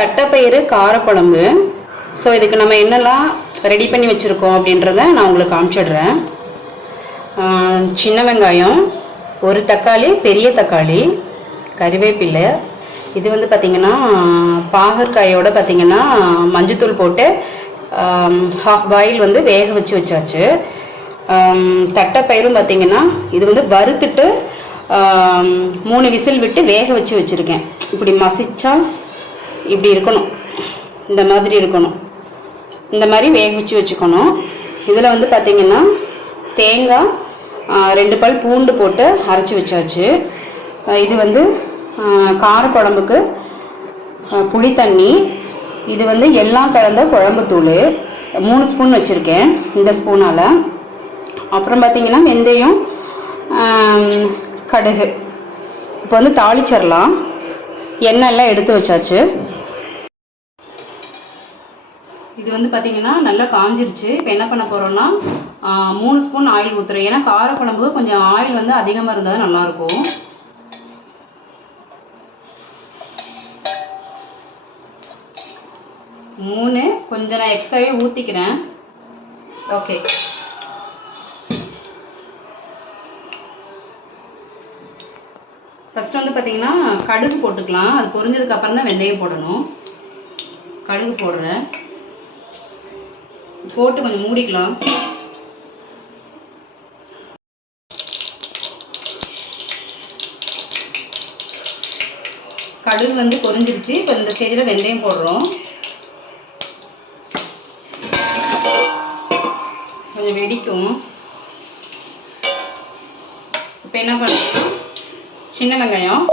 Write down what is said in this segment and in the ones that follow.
தட்டைப்பயிறு காரக்குழம்பு. ஸோ இதுக்கு நம்ம என்னெல்லாம் ரெடி பண்ணி வச்சுருக்கோம் அப்படின்றத நான் உங்களுக்கு காமிச்சிடுறேன். சின்ன வெங்காயம் ஒரு தக்காளி பெரிய தக்காளி கறிவேப்பிலை. இது வந்து பார்த்திங்கன்னா பாகற்காயோட பார்த்திங்கன்னா மஞ்சத்தூள் போட்டு ஹாஃப் பாயில் வந்து வேக வச்சு வச்சாச்சு. தட்டைப்பயிரும் பார்த்திங்கன்னா இது வந்து வறுத்துட்டு மூணு விசில் விட்டு வேக வச்சு வச்சுருக்கேன். இப்படி மசிச்சா இப்படி இருக்கணும். இந்த மாதிரி இருக்கணும். இந்த மாதிரி வேகவிச்சு வச்சுக்கணும். இதில் வந்து பார்த்திங்கன்னா தேங்காய் ரெண்டு பல் பூண்டு போட்டு அரைச்சி வச்சாச்சு. இது வந்து கார குழம்புக்கு புளி தண்ணி இது வந்து எல்லாம் கலந்த குழம்புத்தூள் மூணு ஸ்பூன் வச்சுருக்கேன் இந்த ஸ்பூனால். அப்புறம் பார்த்திங்கன்னா வெந்தயம் கடுகு. இப்போ வந்து தாளிச்சிடலாம். எண்ணெய் எல்லாம் எடுத்து வச்சாச்சு. இது வந்து பார்த்தீங்கன்னா நல்லா காஞ்சிருச்சு. இப்போ என்ன பண்ண போகிறோம்னா மூணு ஸ்பூன் ஆயில் ஊற்றுறோம் ஏன்னா காரக்குழம்பு கொஞ்சம் ஆயில் வந்து அதிகமாக இருந்தால் தான் நல்லாயிருக்கும். மூணு கொஞ்சம் நான் எக்ஸ்ட்ராவே ஊற்றிக்கிறேன் ஓகே ஃபஸ்ட்டு வந்து பார்த்தீங்கன்னா கடுகு போட்டுக்கலாம். அது பொரிஞ்சதுக்கப்புறம் தான் வெந்தயம் போடணும். கடுகு போடுறேன். போட்டு கொஞ்சம் மூடிக்கலாம். கடுகு வந்து பொரிஞ்சிருச்சு இப்போ இந்த ஸ்டேஜில் வெந்தயம் போடுறோம். கொஞ்சம் வெடிக்கும். இப்போ என்ன பண்ணுறோம் சின்ன வெங்காயம்.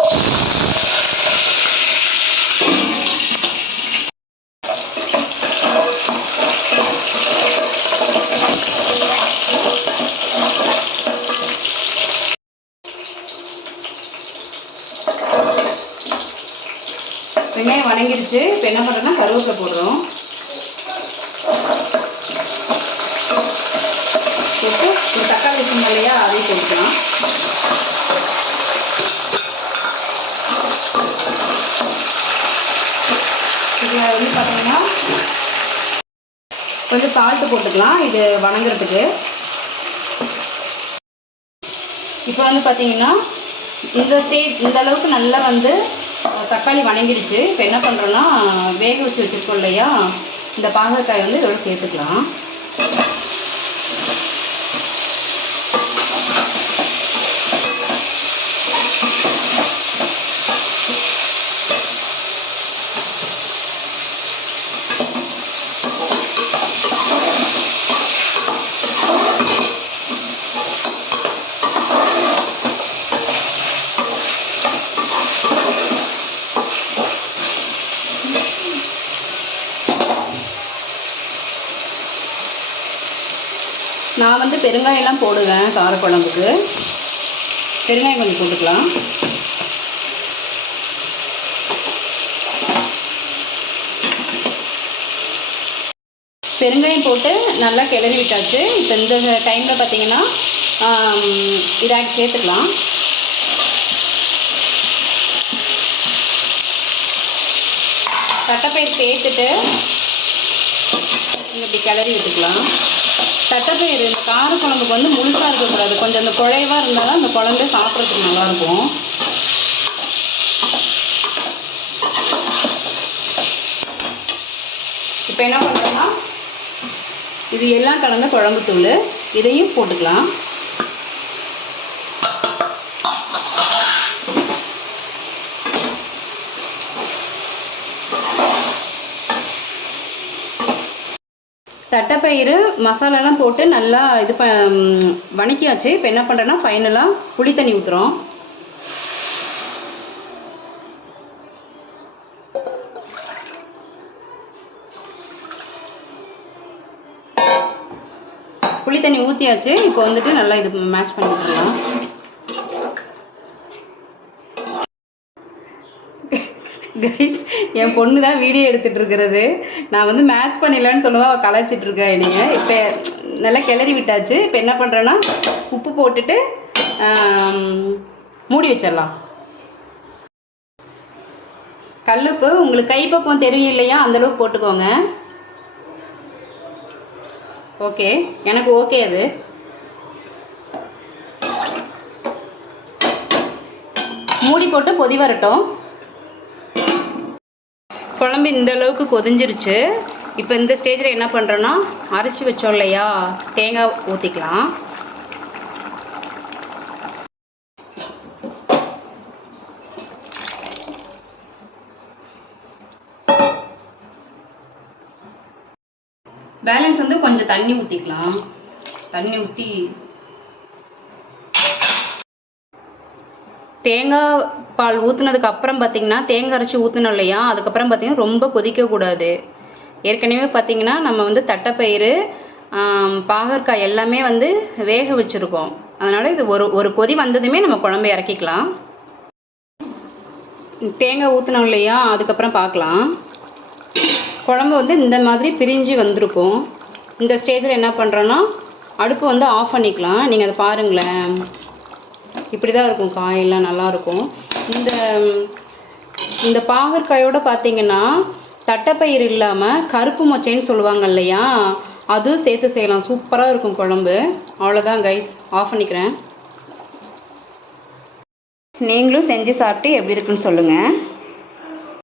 வெங்காயம் வணங்கிருச்சு இப்போ என்ன பண்ணுறோம்னா கருவேப்பிலை போடுறோம். போட்டு ஒரு தக்காளி வச்சுருந்தோம் இல்லையா அதையும் போட்டுக்கலாம். இதில் வந்து பார்த்தீங்கன்னா கொஞ்சம் சால்ட்டு போட்டுக்கலாம் இது வணங்குறதுக்கு. இப்போ வந்து பார்த்தீங்கன்னா இந்த ஸ்டேஜ் இந்த அளவுக்கு நல்லா வந்து தக்காளி வணங்கிடுச்சு. இப்போ என்ன பண்ணுறோன்னா வேக வச்சு வச்சுருக்கோம் இல்லையா? இந்த பாகற்காய் வந்து இதோட சேர்த்துக்கலாம். நான் வந்து பெருங்காயம்லாம் போடுவேன் காரக்குழம்புக்கு. பெருங்காயம் கொஞ்சம் போட்டுக்கலாம். பெருங்காயம் போட்டு நல்லா கிளறி விட்டாச்சு. இப்போ இந்த டைமில் பார்த்தீங்கன்னா இதாக சேர்த்துக்கலாம். தட்டைப்பயிர் சேர்த்துட்டு இப்படி கிளறி விட்டுக்கலாம். தட்டைப்பயிறு இந்த காரக்குழம்புக்கு வந்து முழுசாக இருக்கக்கூடாது. கொஞ்சம் அந்த குழைவாக இருந்தால் தான் அந்த குழம்பே சாப்பிட்றதுக்கு நல்லாயிருக்கும். இப்போ என்ன பண்ணுறோம்னா இது எல்லாம் கலந்த குழம்புத்தூள். இதையும் போட்டுக்கலாம். தட்டைப்பயிறு மசாலாலாம் போட்டு நல்லா இது ப வணக்கியாச்சு. இப்போ என்ன பண்ணுறேன்னா ஃபைனலாக புளி தண்ணி ஊற்றுறோம் புளி தண்ணி ஊற்றியாச்சு இப்போ வந்துட்டு நல்லா இது மேட்ச் பண்ணி கைஸ் என் பொண்ணு தான் வீடியோ எடுத்துகிட்டு இருக்கிறது. நான் வந்து மேட்ச் பண்ணிடலான்னு சொல்லதான் அவள் கலாய்ச்சிட்டு இருக்கா இப்போ நல்லா கிளறி விட்டாச்சு. இப்போ என்ன பண்ணுறேன்னா உப்பு போட்டுட்டு மூடி வச்சிடலாம். கல்லுப்பு உங்களுக்கு கைப்பக்குவம் தெரியும் இல்லையா? அந்த அளவுக்கு போட்டுக்கோங்க. ஓகே எனக்கு ஓகே அது. மூடி போட்டு கொதி வரட்டும். குழம்பு இந்த அளவுக்கு கொதிஞ்சிருச்சு. இப்போ இந்த ஸ்டேஜில் என்ன பண்ணுறோன்னா அரைச்சி வச்சோம் இல்லையா? தேங்காய் ஊற்றிக்கலாம் பேலன்ஸ் வந்து கொஞ்சம் தண்ணி ஊற்றிக்கலாம் தண்ணி ஊற்றி தேங்காய் பால் ஊற்றுனதுக்கு அப்புறம் பார்த்தீங்கன்னா தேங்காய் அரைச்சி ஊற்றணும் இல்லையா? அதுக்கப்புறம் பார்த்தீங்கன்னா ரொம்ப கொதிக்கக்கூடாது ஏற்கனவே பார்த்தீங்கன்னா நம்ம வந்து தட்டைப்பயிறு பாகற்காய் எல்லாமே வந்து வேக வச்சுருக்கோம். அதனால் இது ஒரு ஒரு கொதி வந்ததுமே நம்ம குழம்பு இறக்கிக்கலாம். தேங்காய் ஊற்றினோம் இல்லையா? அதுக்கப்புறம் பார்க்கலாம் குழம்பு வந்து இந்த மாதிரி பிரிஞ்சு வந்திருக்கும். இந்த ஸ்டேஜில் என்ன பண்ணுறோன்னா அடுப்பு வந்து ஆஃப் பண்ணிக்கலாம். நீங்கள் அதை பாருங்களேன். இப்படி தான் இருக்கும் காயெல்லாம் நல்லாயிருக்கும். இந்த இந்த பாகற்காயோட பார்த்தீங்கன்னா தட்டைப்பயிர் இல்லாமல் கருப்பு மொச்சைன்னு சொல்லுவாங்க இல்லையா? அதுவும் சேர்த்து செய்யலாம். சூப்பராக இருக்கும் குழம்பு. அவ்வளோதான் கைஸ் ஆஃப் பண்ணிக்கிறேன். நீங்களும் செஞ்சு சாப்பிட்டு எப்படி இருக்குன்னு சொல்லுங்கள்